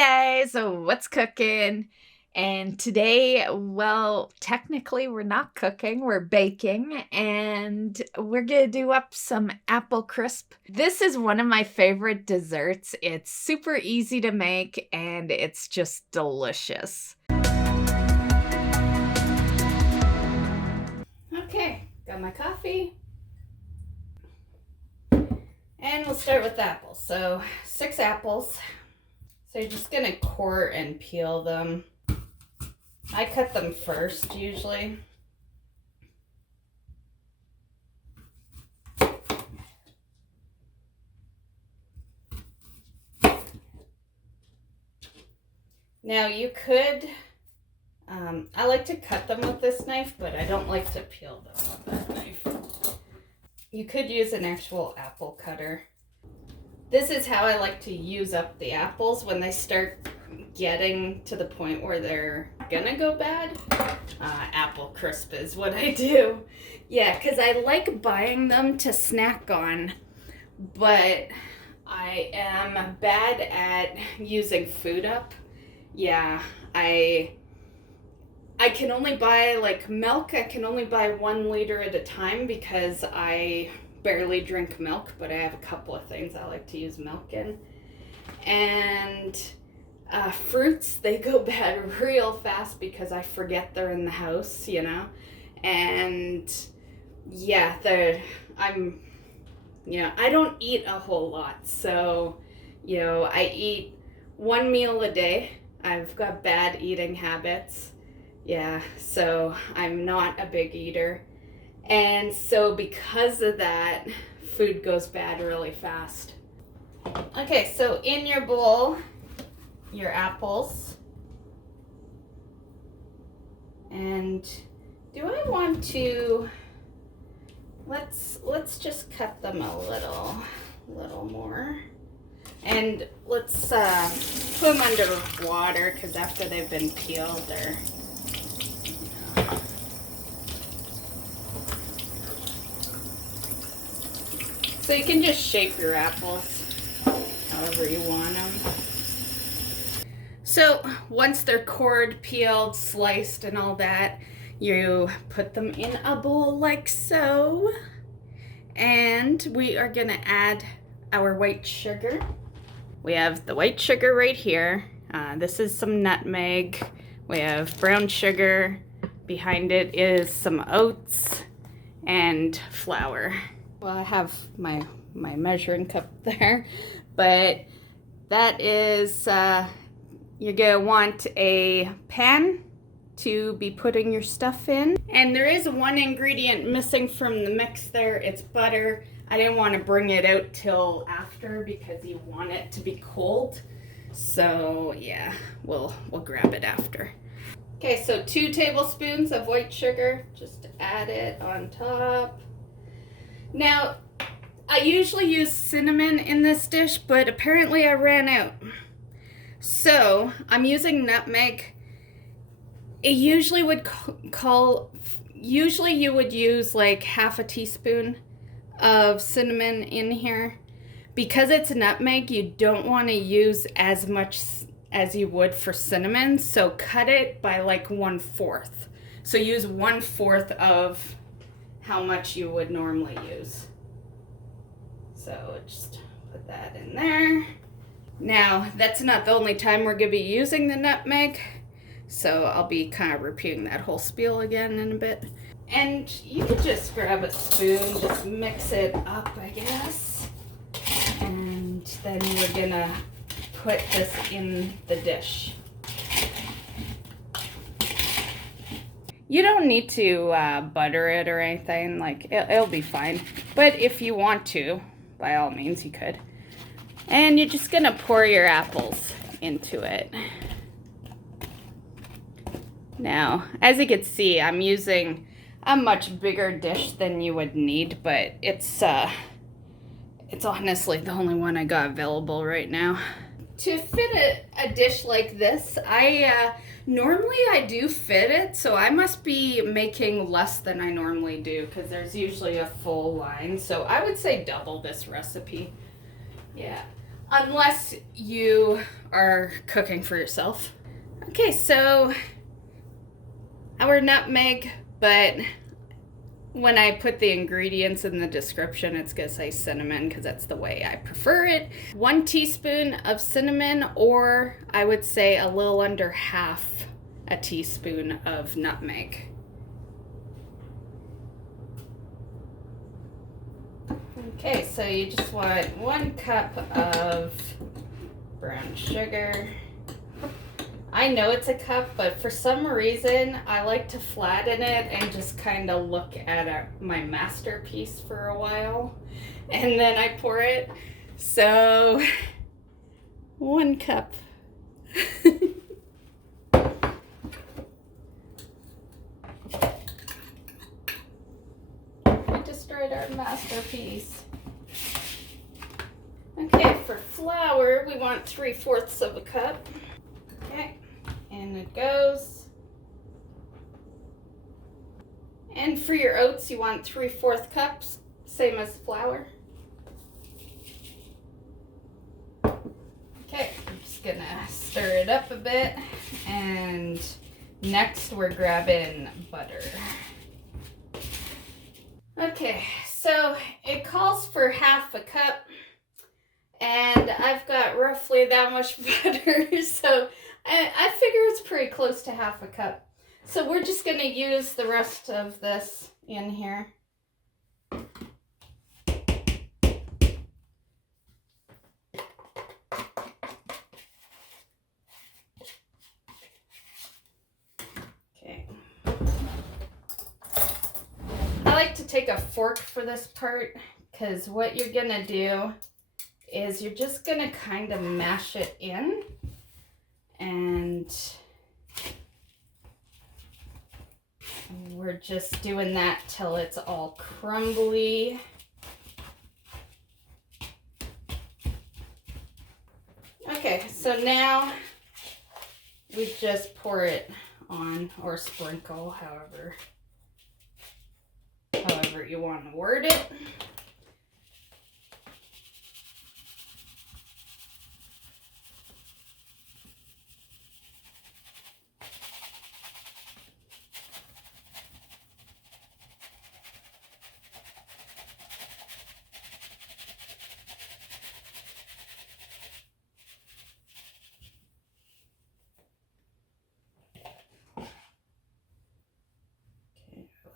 guys, so what's cooking? And today, well, technically we're not cooking, we're baking, and we're gonna do up some apple crisp. This is one of my favorite desserts. It's super easy to make and it's just delicious. Okay, got my coffee. And we'll start with apples. So 6 apples. So you're just gonna core and peel them. I cut them first usually. Now you could, I like to cut them with this knife, but I don't like to peel them with that knife. You could use an actual apple cutter. This is how I like to use up the apples when they start getting to the point where they're gonna go bad. Apple crisp is what I do. Yeah, because I like buying them to snack on, but I am bad at using food up. Yeah, I can only buy like milk. I can only buy 1 liter at a time because I barely drink milk, but I have a couple of things I like to use milk in. And fruits, they go bad real fast because I forget they're in the house, you know. And yeah, I don't eat a whole lot, so I eat 1 meal a day. I've got bad eating habits. Yeah, so I'm not a big eater. And so because of that, food goes bad really fast. Okay, so in your bowl, your apples. And do I want to, let's just cut them a little more. And let's put them under water because after they've been peeled, they're so you can just shape your apples however you want them. So once they're cored, peeled, sliced, and all that, you put them in a bowl like so. And we are gonna add our white sugar. We have the white sugar right here. This is some nutmeg. We have brown sugar. Behind it is some oats and flour. Well, I have my measuring cup there, but that is, you're gonna want a pan to be putting your stuff in. And there is one ingredient missing from the mix there. It's butter. I didn't want to bring it out till after because you want it to be cold. So yeah, we'll grab it after. Okay, so 2 tablespoons of white sugar. Just add it on top. Now, I usually use cinnamon in this dish, but apparently I ran out. So I'm using nutmeg. It usually would usually you would use like half a teaspoon of cinnamon in here. Because it's nutmeg, you don't want to use as much as you would for cinnamon, so cut it by like 1/4. So use 1/4 of how much you would normally use. So just put that in there. Now, that's not the only time we're gonna be using the nutmeg, so I'll be kind of repeating that whole spiel again in a bit. And you could just grab a spoon, just mix it up, I guess. And then you're gonna put this in the dish. You don't need to butter it or anything, like it'll be fine. But if you want to, by all means you could. And you're just gonna pour your apples into it. Now, as you can see, I'm using a much bigger dish than you would need, but it's honestly the only one I got available right now. To fit a dish like this, normally I do fit it, so I must be making less than I normally do because there's usually a full line. So I would say double this recipe. Yeah. unless you are cooking for yourself. Okay, so our nutmeg, but when I put the ingredients in the description, it's gonna say cinnamon because that's the way I prefer it. 1 teaspoon of cinnamon, or I would say a little under half a teaspoon of nutmeg. Okay, so you just want 1 cup of brown sugar. I know it's a cup, but for some reason I like to flatten it and just kind of look at my masterpiece for a while, and then I pour it. So 1 cup. We destroyed our masterpiece. Okay, for flour, we want 3/4 of a cup. Okay, and it goes. And for your oats, you want 3/4 cups, same as flour. Okay, I'm just gonna stir it up a bit, and next we're grabbing butter. Okay, so it calls for 1/2 cup, and I've got roughly that much butter, so I figure it's pretty close to 1/2 cup. So we're just gonna use the rest of this in here. Okay. I like to take a fork for this part, because what you're gonna do is you're just gonna kind of mash it in, and we're just doing that till it's all crumbly. Okay, so now we just pour it on, or sprinkle, however you want to word it.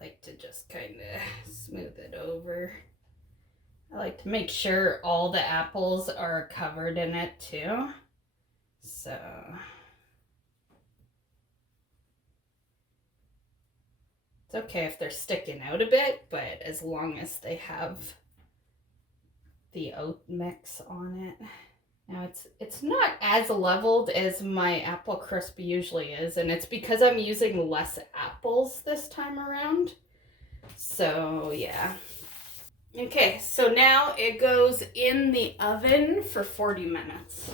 Like to just kind of smooth it over. I like to make sure all the apples are covered in it too. So it's okay if they're sticking out a bit, but as long as they have the oat mix on it. Now it's not as leveled as my apple crisp usually is, and it's because I'm using less apples this time around. So yeah. Okay, so now it goes in the oven for 40 minutes.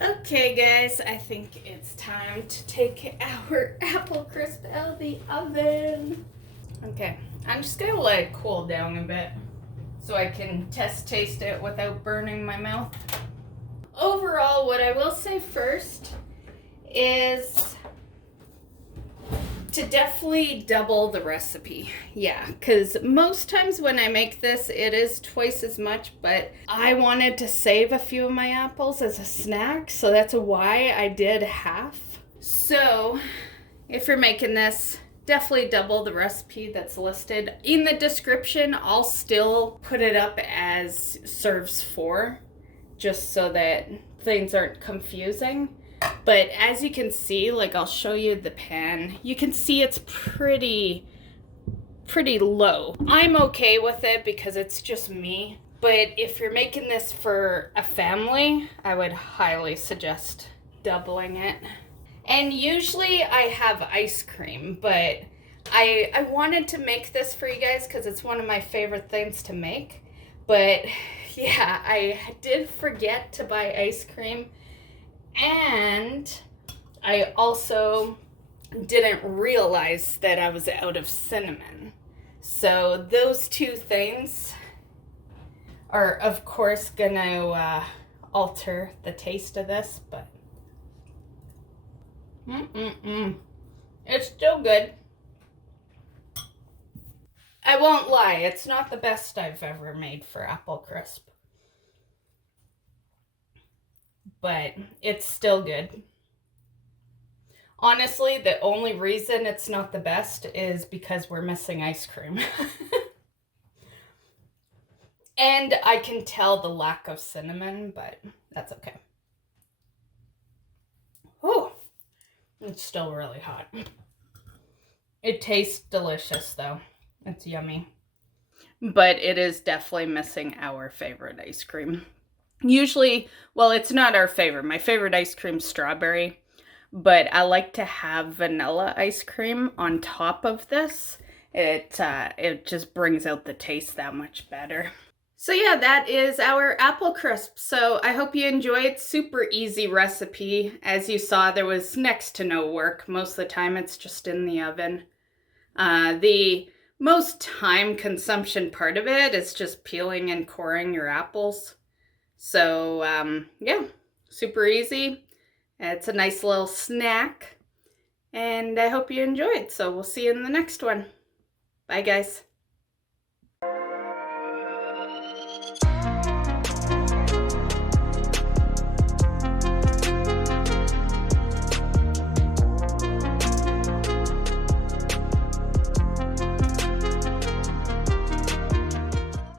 Okay guys, I think it's time to take our apple crisp out of the oven. Okay, I'm just gonna let it cool down a bit so I can taste it without burning my mouth. Overall, what I will say first is to definitely double the recipe. Yeah, because most times when I make this, it is twice as much, but I wanted to save a few of my apples as a snack, so that's why I did half. So if you're making this, definitely double the recipe that's listed. In the description, I'll still put it up as serves 4, just so that things aren't confusing. But as you can see, like I'll show you the pan, you can see it's pretty low. I'm okay with it because it's just me. But if you're making this for a family, I would highly suggest doubling it. And usually I have ice cream, but I wanted to make this for you guys because it's one of my favorite things to make. But yeah, I did forget to buy ice cream, and I also didn't realize that I was out of cinnamon. So those two things are of course gonna alter the taste of this, but it's still good. I won't lie, it's not the best I've ever made for apple crisp, but it's still good. Honestly, the only reason it's not the best is because we're missing ice cream. And I can tell the lack of cinnamon, but that's okay. Oh, it's still really hot. It tastes delicious though. It's yummy. But it is definitely missing our favorite ice cream. Usually, well, it's not our favorite. My favorite ice cream's strawberry, but I like to have vanilla ice cream on top of this. It just brings out the taste that much better. So yeah, that is our apple crisp. So I hope you enjoyed. Super easy recipe. As you saw, there was next to no work. Most of the time it's just in the oven. The most time consumption part of it is just peeling and coring your apples. So yeah, super easy. It's a nice little snack. And I hope you enjoyed. So we'll see you in the next one. Bye guys.